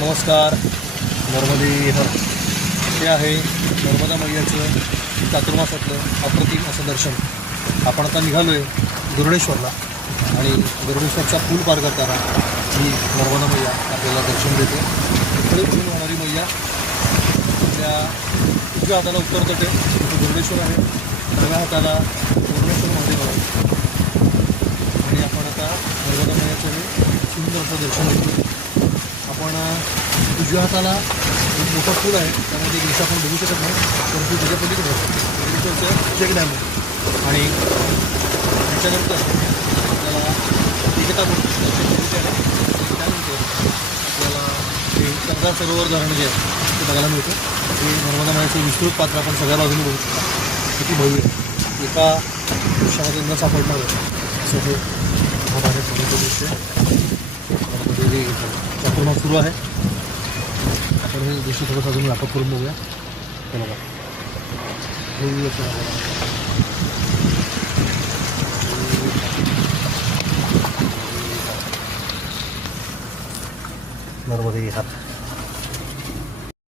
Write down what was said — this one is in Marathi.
नमस्कार. नर्मदे हर. हे आहे नर्मदा मैयाचं चातुर्मासातलं अप्रतिम असं दर्शन. आपण आता निघालो आहे गरुडेश्वरला आणि गरुडेश्वरचा पूल पार करताना ही नर्मदा मैया आपल्याला दर्शन देते. इकडे पूल होणारी मैया आपल्या उजव्या हाताला उत्तर तटे तिथं गरुडेश्वर आहे, डाव्या हाताला गरुडेश्वर महादेव आहे आणि आपण आता नर्मदा मैयाचं सुंदर असं दर्शन घेतो. आपण उजव्या हाताला एक मोठा पूल आहे, त्यामध्ये दिवसा आपण बघू शकत नाही, परंतु त्याच्या पलीकडे गरुडेश्वरचं चेक डॅम आहे आणि त्याच्यानंतर आपल्याला एकता म्हणतो त्यानंतर आपल्याला ते सरदार सरोवर धरण जे आहे ते बघायला मिळतं. हे नर्मदा मैयाचं विस्तृत पात्र आपण सगळ्या बाजूने बघू शकतो. किती भव्य एका दृश्यामध्ये न सापडणार असं हे बाहेर दृश्य हे चातुर्मास सुरू आहे. आपण हे दृश्य थोडंसं अजून व्यापक करून बघूया. हे बघा नर्मदे हात.